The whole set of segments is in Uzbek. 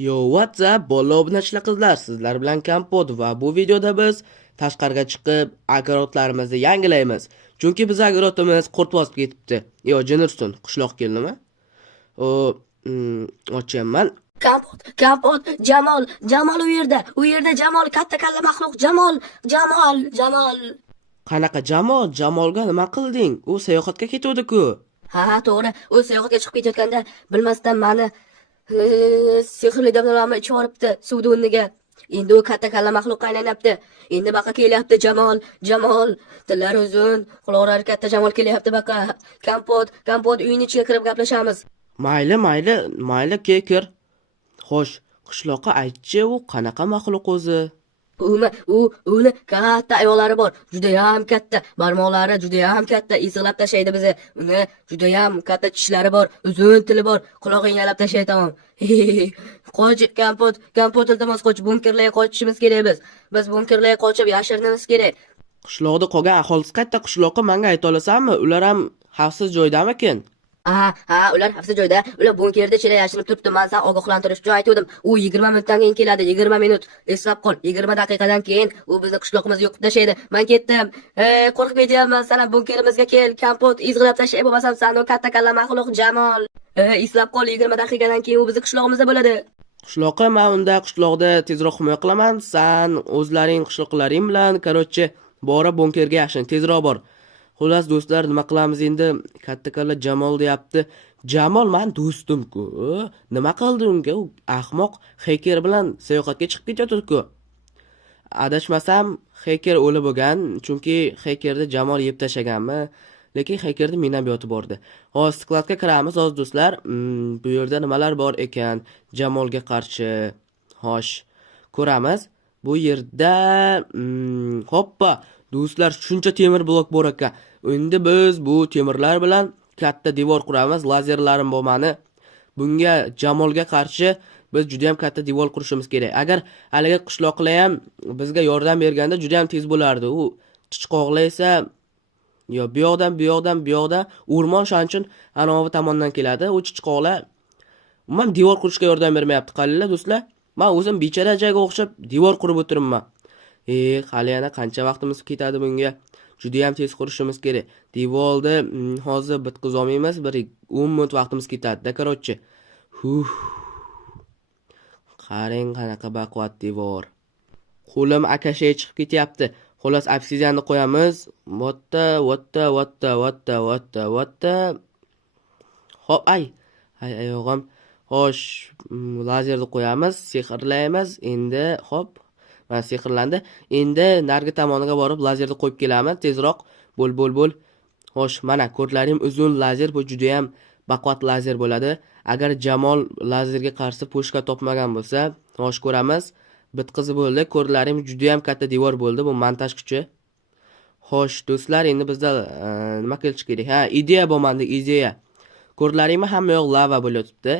Yo, WhatsApp, bola obunachilar qizlar, sizlar bilan Kompot va bu videoda biz tashqariga chiqib agarotlarimizni yangilaymiz. Chunki biz agarotimiz qurt bosib ketibdi. Yo, Jenirson, qishloq keldimi? O, ochyapman. Kapot, Jamol u yerda Jamol, katta kalla maxluq, Jamol. Qanaqa Jamol? Jamolga nima qilding? U sayohatga ketuvdi-ku. Ha, to'g'ri, u sayohatga chiqib ketayotganda bilmasdan mani sehrli damlalarni ichib olibdi suvni o'rniga. Endi u katta kalla maxluqqa aylanayapti. Endi baqa kelyapti Jamol. Tillari uzun, quloqlari katta Jamol kelyapti baqa. Kompot uyning ichiga kirib gaplashamiz. Mayli, kir. Xo'sh, qishloqqa aytchi, u qanaqa maxluq o'zi? Uni katta ayollari bor, judayam katta, barmoqlari judayam katta, isig'lab tashlaydi bizni. Uni judayam katta tishlari bor, uzun tili bor, qulog'ini yalab tashlaydi tamom. Qoch, Kompot iltimos qoch, bunkerlarga qochishimiz kerak biz. Biz bunkerlarga qochib yashirinimiz kerak. Qishloqda qolgan aholisi qayerda? Qishloqqa menga ayta olasanmi? Ular ham xavfsiz joydamikin? Ular xavfsiz joyda. Ular bunkerda ichida yashirinib turibdi. Men sen ogohlantirish uchun aytdim. U 20 minutdan keyin keladi. 20 minut. Eslab qol. 20 daqiqadan keyin u bizni qishloqimizni yo'qib tashlaydi. Men ketdim. Qo'rqib ketyapman. Sen bunkerimizga kel. Kompot izg'ilab tashlay, bo'lmasam sen o katta kalla maxluq Jamol. Eslab qol. 20 daqiqadan keyin u bizni qishlog'imizda bo'ladi. Qishloqqa men unda qishloqda tezroq himoya qilaman. Sen o'zlaring qishloqlaring bilan, короче, borib bunkerga yashin, tezroq bor. Xullas do'stlar, nima qilamiz endi? Katta kalla Jamol deyapti. Jamol men do'stim-ku. Nima qildi unga? U ahmoq Heker bilan sayohatga chiqib ketayotdi-ku. Adashmasam, Heker o'lib bo'lgan, chunki Hekerni Jamol yeb tashlaganmi? Lekin Hekerda minabiyoti bor edi. Hozir skladga kiramiz, hozir do'stlar. Bu yerda nimalar bor ekan Jamolga qarshi? Xo'sh, ko'ramiz. Bu yerda hoppa, do'stlar, shuncha temir blok bor ekan. Endi biz bu temirlar bilan katta devor quramiz. Lazerlarim bor mani. Bunga Jamolga qarshi biz juda ham katta devor qurishimiz kerak. Agar haligi qishloqlar ham bizga yordam berganda juda ham tez bo'lardi. U chichqoqlar esa yo bu yoqdan o'rmon shanchun anovi tomondan keladi. U chichqoqlar umuman devor qurishga yordam bermayapti. Qalinglar do'stlar. Men o'zim becharajaga o'xshab devor qurib o'tiribman. Hali yana qancha vaqtimiz ketadi bunga? Juda ham tez qurishimiz kerak. Devorni hozir bitqiz olmaymiz, bir 10 minut vaqtimiz ketadi-da, короче. Qarang qanaqa baquvvat devor. Qo'lim akashaga chiqib ketyapti. Xolos obsidianni qo'yamiz. Vatta. Hop, ay oyog'im. Xo'sh, lazerni qo'yamiz, sehrlaymiz. Endi hop, mana sehrlandi. Endi nargi tomoniga borib lazerni qo'yib kelamiz. Tezroq bo'l. Xo'sh, mana ko'rlarim uzun lazer, bu juda ham baquvvat lazer bo'ladi. Agar Jamol lazerga qarshi pushka topmagan bo'lsa, xo'sh ko'ramiz. Bitqizi bo'ldi. Ko'rlarim juda ham katta devor bo'ldi. Bu montaj kuchi. Xo'sh, do'stlar, endi bizda nima qilish kerak? Ideya bo'lmandi, ideya. Ko'rlaringmi hamma yoq lava bo'layotibdi.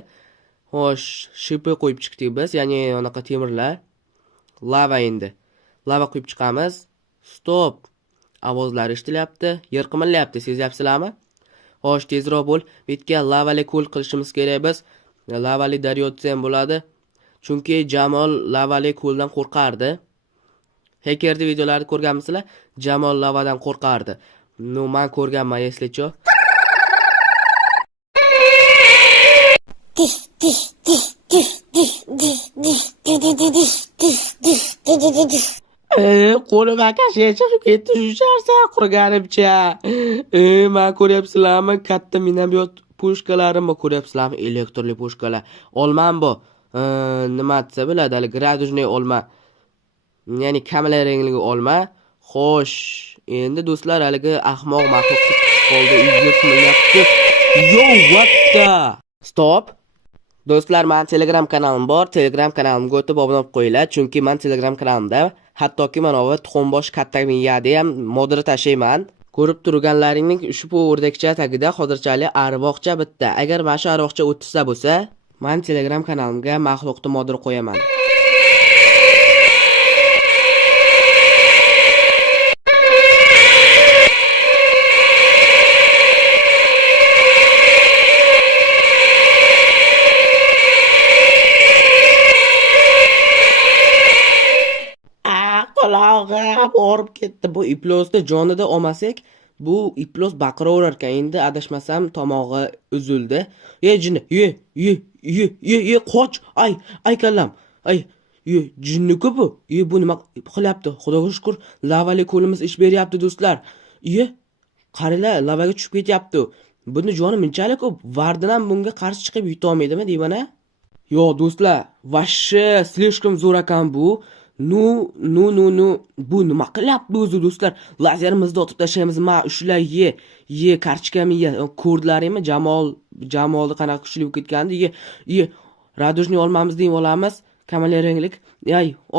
Xo'sh, shipi qo'yib chiqdik biz, ya'ni unaqa temirlar. Lava endi. Lava qo'yib chiqamiz. Stop. Ovozlar eshitilyapti, yer qimirlayapti, sezyapsizlarmi? Xo'sh, tezroq bo'l. Bitga lavali ko'l qilishimiz kerak biz. Lavali daryo ham bo'ladi. Chunki Jamol lavali ko'ldan qo'rqardi. Hekerdi videolarini ko'rganmisizlar? Jamol lavadan qo'rqardi. Men ko'rganman, eslicho. Qo'lim akashaga chiqib ketdi, shusharsan qurganimcha. Men ko'ryapsizlarmi? Katta minabiyot pushkalarimi ko'ryapsizlarmi? Elektrli pushkalar. Olmam bu. Nima desa bo'ladi, hali gradusniy olma. Ya'ni kamera rangligi olma. Xo'sh, endi do'stlar, haligi ahmoq maxluq qoldi, uyga qilyapti. Yo, what the? Stop. Do'stlar, men Telegram kanalim bor. Telegram kanalimga o'tib obuna bo'lib qo'yinglar, chunki men Telegram kanalimda hattoki mana bu tuxumbosh katta miyada ham modra tashlayman. Ko'rib turganlaringning ushbu o'rdakcha tagida hozirchalik arvoqcha bitta. Agar mana shu arvoqcha o'tsa bo'lsa, men Telegram kanalimga maxluqni modra qo'yaman. qulog'i borib ketdi. Bu iplosni jonida olmasak, bu iplos baqiraverar ekan. Endi adashmasam tomog'i uzildi. Jinni, qoch. Ay kallam. Ay, jinni-ku bu. Bu nima qilyapti? Xudoga shukr, lavali qo'limiz ish beryapti do'stlar. Qarilar, lavaga tushib ketyapti. Buni joni minchalik ko'p. Vardan ham bunga qarshi chiqib yuta olmaydimi deyman a? Yo'q do'stlar, vashshe slishkom zo'r ekan bu. Nu. Bu nima qilyapti o'zi do'stlar? Lazerimizni otib tashlaymiz. Ushlar karchkami ko'rdlaringmi? Jamolni qanaqa kuchli bo'lib ketgandi. Radojni olmamiz deb olamiz. Kamaleranglik.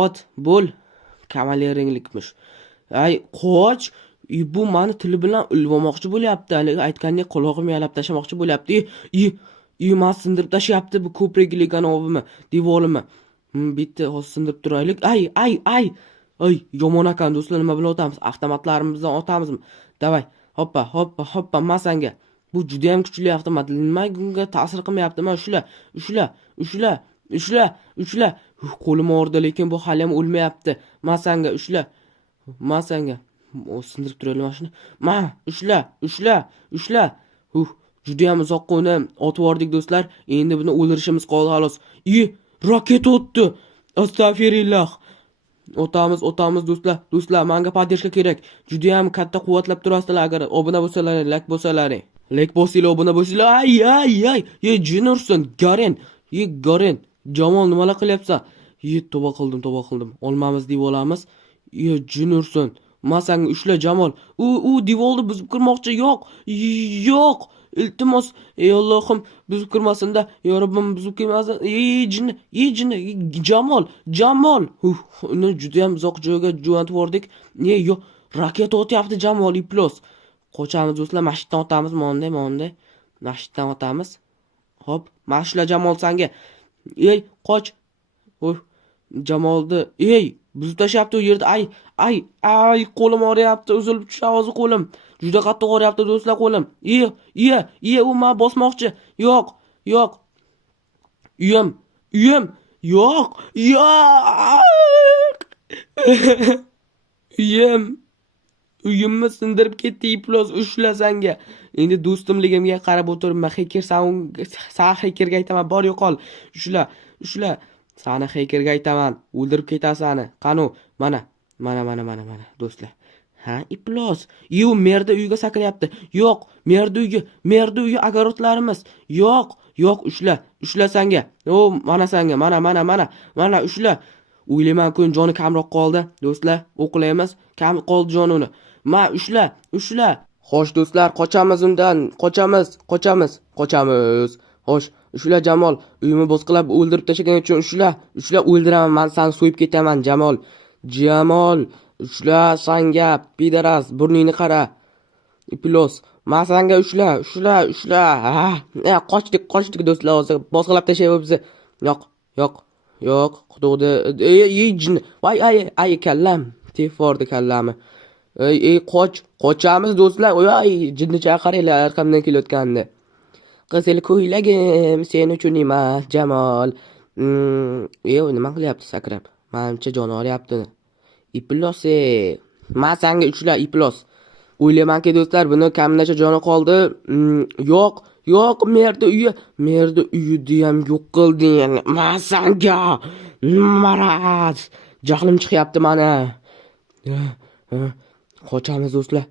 Ot, bo'l. Kamaleranglikmish. Qoch. Bu meni tili bilan ulvomoqchi bo'lyapti. Aytgandek qulog'im yalab tashlamoqchi bo'lyapti. Men sindirib tashlayapti bu ko'prikliganovi devorimi. Bitta hozir sindirib turaylik. Ay, yomon ekan do'stlar, nima bilan o'tamiz? Avtomatlarimizdan otamizmi? Davay, hoppa, masanga. Bu juda ham kuchli avtomat. Nima bunga ta'sir qilmayapti? Mana ushla. Qo'lim og'ridi, lekin bu hali ham o'lmayapti. Masanga ushla. Sindirib turaylik mana shuni. Ushla. Juda ham uzoqqa uni otib yordik do'stlar. Endi buni o'ldirishimiz qoldi xolos. Raket o'tdi. Astag'firullah. O'tamiz do'stlar, menga podдержка kerak. Juda ham katta quvvatlab turasizlar agar obuna bo'lsalaring, like bo'lsalaring. Like bosinglar, obuna bo'lsanglar. Ay, jin ursin. Garen. Jamol nimalar qilyapsan? Tavba qildim. Olmamiz deb olamiz. Jin ursin. Masang ushla Jamol. U devorni buzib kirmoqchi. Yo'q. Iltimos, ey Allohim, buzib kirmasin-da. Ya Robbim, buzib kirmasin. Jinni, Jamol. Uni juda ham uzoq joyga jo'natib yubordik. Yo'q, raketa otyapti Jamol iplos. Qochamiz do'stlar, masjiddan otamiz, monday. Masjiddan otamiz. Hop, mashla Jamol sanga. Qoch. Jamolni, buzib tashyapti u yerda. Ay, qo'lim og'riyapti, uzilib tushadi hozir qo'lim. Juda qattiq og'riyapti do'stlar qo'lim. U men bosmoqchi. Yo'q. Uyim. Yo'q. Uyimni sindirib ketdi iplos, ushlasanga. Endi do'stimligimga qarab o'tiribman. Hekerga aytaman, bor yo'qol. Ushla. Sani hekerga aytaman, o'ldirib ketasan sani. Qani, mana do'stlar. Iplos. Merda uyiga sakrayapti. Yo'q, merda uyi agarodlarimiz. Yo'q, ushla sanga. Mana sanga, mana ushla. O'ylayman-ku joni kamroq qoldi. Do'stlar, o'qlaymiz. Kam qoldi joni uni. Ushla. Xo'sh do'stlar, qochamiz undan. Qochamiz. Xo'sh, ushla Jamol. Uyimni bosqilab o'ldirib tashlagan uchun ushla, o'ldiraman. Men seni so'yib ketaman Jamol. Ushla sanga, pidaras, burningni qara. Iplos. Men sanga ushla. Qochdik do'stlar, hozir bosqilab tashlaydi bizni. Yo'q, xudoda. Jin. Ay kallam. Tefordi kallami. Qochamiz do'stlar. Jinni chaqiraylar arqamdan kelayotganda. Qizil ko'ylagim sen uchun emas, Jamol. Nima qilyapti sakrab? Menimcha joni og'riyapti. Iplos. Men senga ushla iplos. O'ylaymanki do'stlar, buni kaminacha joni qoldi. Yo'q, merda uyni ham yo'q qilding. Men senga maraz. Jahlim chiqyapti mana. Qochamiz do'stlar.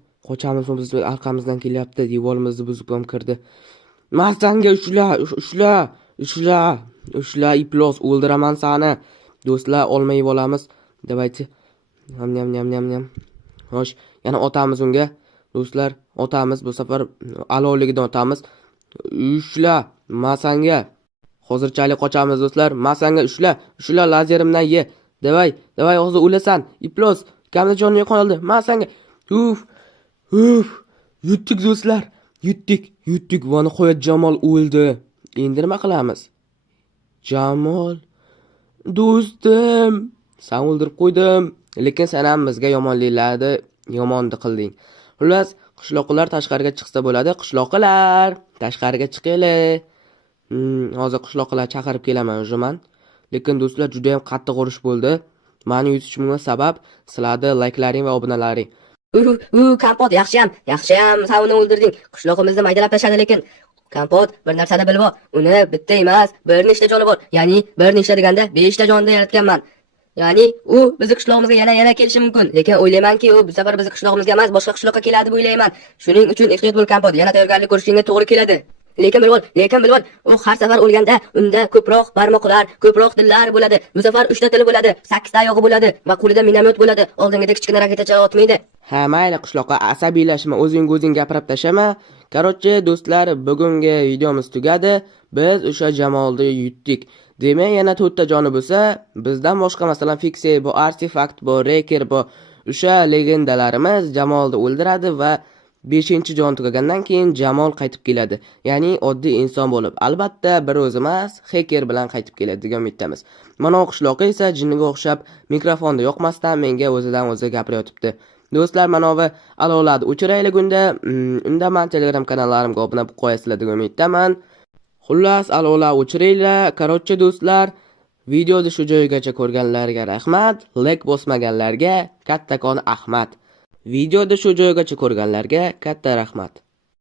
Biz arqamizdan kelyapti. Devorimizni buzib ham kirdi. Men senga ushla iplos, o'ldiraman seni. Do'stlar, olmay olamiz. Davaychi. Nyam. Xo'sh, yana otamiz unga. Do'stlar, otamiz bu safar alovligidan otamiz. Ushla, men senga. Hozirchalik qochamiz do'stlar. Men senga ushla lazerimdan ye. Davay, hozir o'lasan. Iplos, kamda joni qoldi. Men senga. Yutdik do'stlar. Yutdik. Va nihoyat Jamol o'ldi. Endi nima qilamiz? Jamol, do'stim, sen o'ldirib qo'ydim. Lekin sen ham bizga yomonliklarni yomonni qilding. Xullas, qishloqlar tashqariga chiqsa bo'ladi. Qishloqlar, tashqariga chiqinglar. Hozir qishloqlar chaqirib kelaman o'zim. Lekin do'stlar, juda ham qattiq urush bo'ldi. Mani yutishimga sabab sizlarni layklaring va obunalaring. Kompot yaxshiyam sen uni o'ldirding. Qishloqimizni maydalab tashladi lekin Kompot bir narsani bilib ol. Uni bitta emas, bir nechta joni bor. Ya'ni bir nechta deganda 5 ta jonda yaratganman. Ya'ni u bizni qishlog'imizga yana kelishi mumkin. Lekin o'ylaymanki, u bu safar bizni qishlog'imizga emas, boshqa qishloqqa keladi deb o'ylayman. Shuning uchun ehtiyot bo'l Kompot. Yana tayyorgarlik ko'rishingga to'g'ri keladi. Lekin bilib ol, u har safar o'lganda unda ko'proq barmoqlar, ko'proq dillar bo'ladi. Bu safar 3 ta tili bo'ladi, 8 ta oyog'i bo'ladi va qo'lida minomyot bo'ladi. Oldingidek kichkina raketacha otmaydi. Ha, mayli qishloqqa asabiylashma, o'zing gapirib tashama. Короче, do'stlar, bugungi videomiz tugadi. Biz o'sha Jamolni yutdik. Demak, yana 4 ta joni bo'lsa, bizdan boshqa masalan Fixey, bu Artifact, bu Reker, bu o'sha legendalarimiz Jamolni o'ldiradi va 5-jon tugagandan keyin Jamol qaytib keladi. Ya'ni oddiy inson bo'lib, albatta bir o'zi emas, hacker bilan qaytib keladi degan umiddamiz. Mana bu qishloqqa esa jinniga o'xshab mikrofonda yoqmasdan menga o'zidan o'zi gapirayotibdi. Do'stlar, mana bu alovlarni o'chiraylik undaman Telegram kanallarimga obuna bo'lib qo'yasizlar degan umiddaman. Xullas, alovlar o'chiringlar. Короче, do'stlar, videoni shu joygacha ko'rganlarga rahmat, like bosmaganlarga kattakon ahmat. Videoda shu joygacha ko'rganlarga katta rahmat.